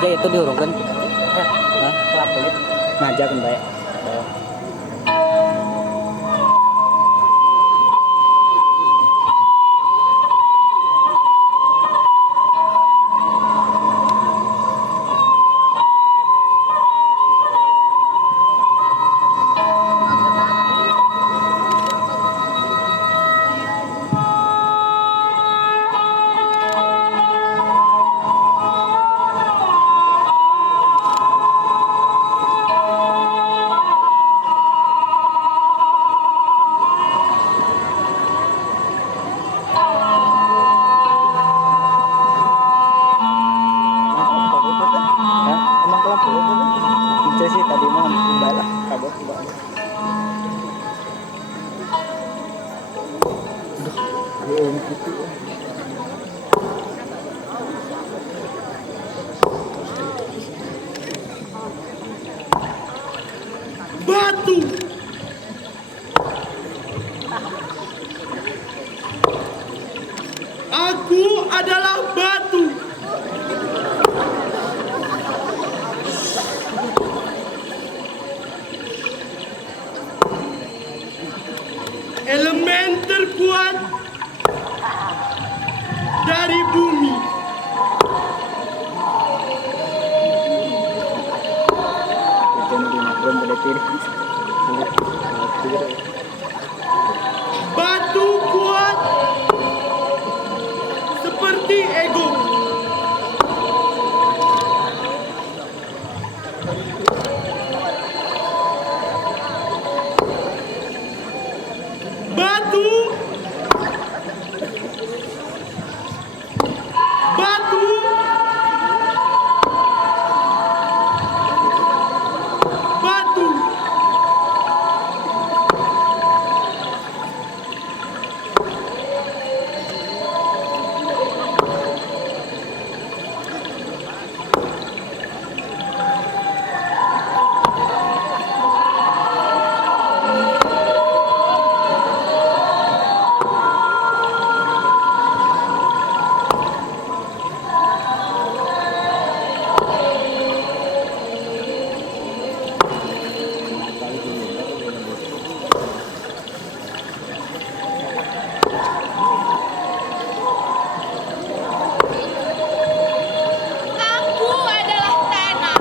aja itu diurungkan. Hah? Kelap kulit. Ngajak kan baik. Batu. Aku adalah batu. Elemen terkuat dari bumi. Batu kuat seperti ego. Batu. Batu. Batu. Aku adalah tanah.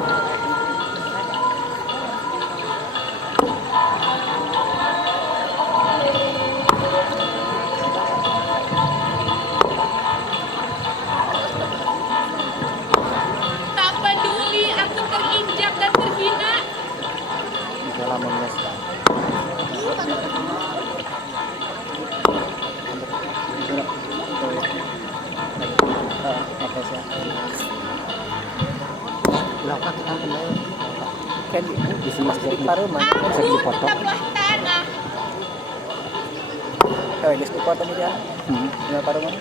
Tak peduli aku terinjak dan terhina. Kan di sini masih paruman, bisa Aku dipotong. tetaplah tanah. Guys dipotong aja. Tinggal paruman.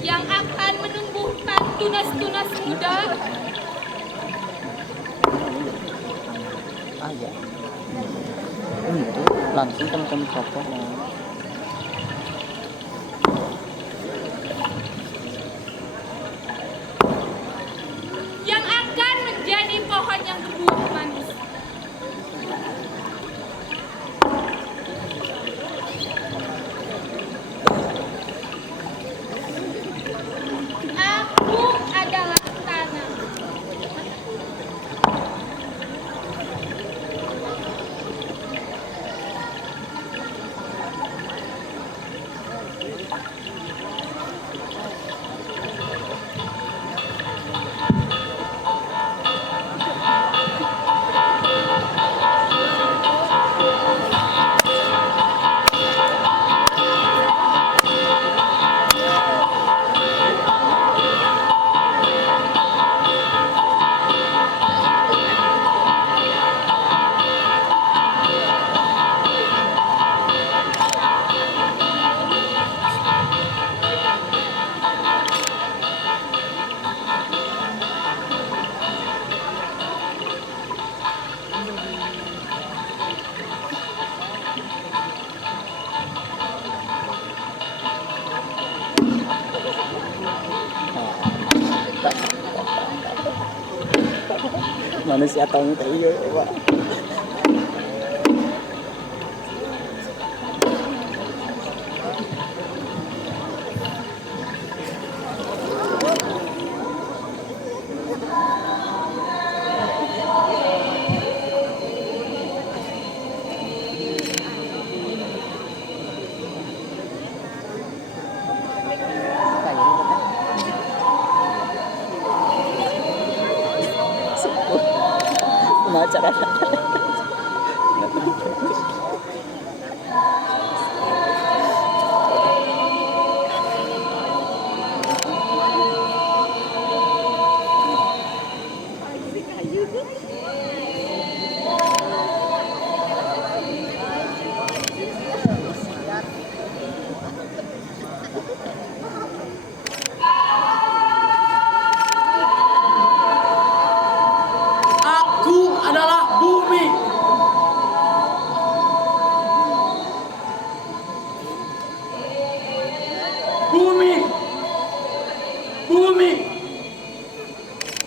Yang akan menumbuhkan tunas-tunas muda. Ah ya. Itu langsung teman-teman potong. Yang akan menjadi pohon yang berbuah manis. Aku adalah tanah. Manusia tong teh ieu, Pak. Acara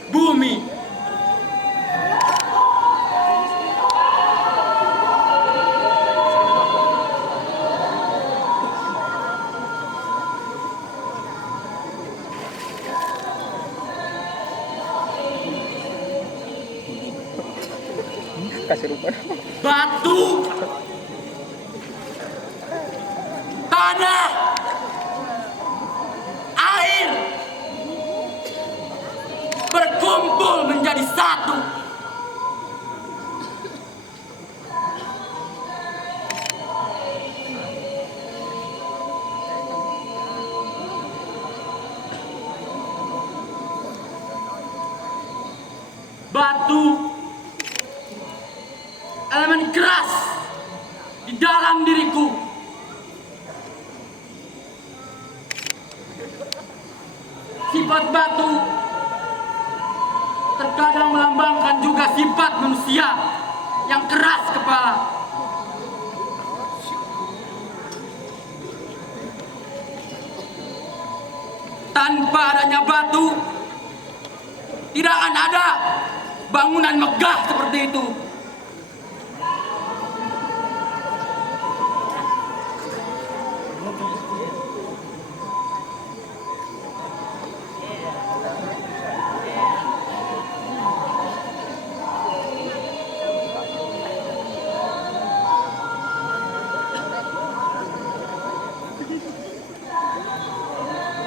Bumi. kasih rupa. Batu, tanah, air berkumpul menjadi satu. Batu, elemen keras di dalam diriku. Sifat batu terkadang melambangkan juga sifat manusia yang keras kepala. Tanpa adanya batu, tidak akan ada bangunan megah seperti itu.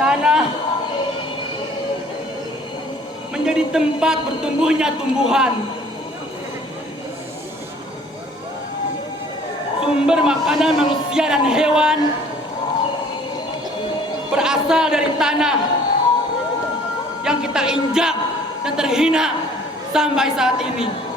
Tanah menjadi tempat bertumbuhnya tumbuhan, sumber makanan manusia dan hewan berasal dari tanah yang kita injak dan terhina sampai saat ini.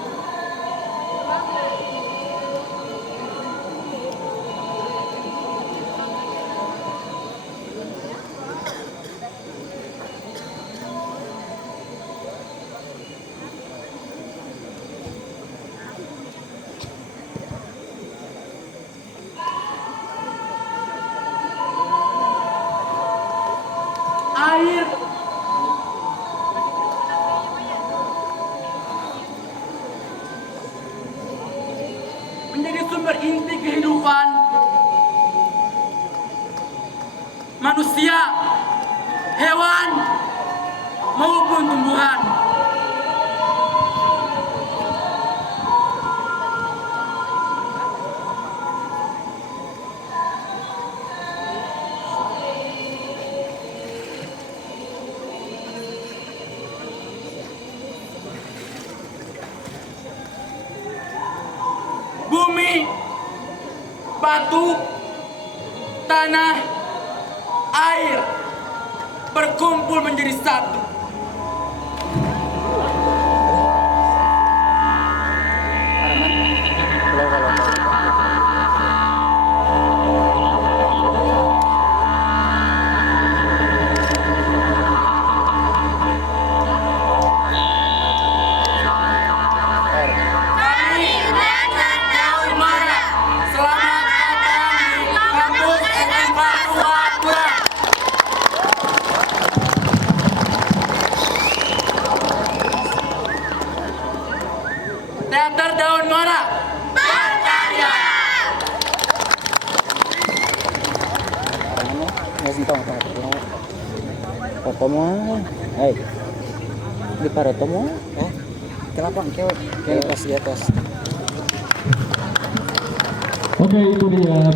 Air menjadi sumber inti kehidupan manusia, hewan, maupun tumbuhan. Bumi, batu, tanah, air berkumpul menjadi satu. sentong foto mah. Di pareto mah. Oh. Kenapa engke di atas? Oke, itu dia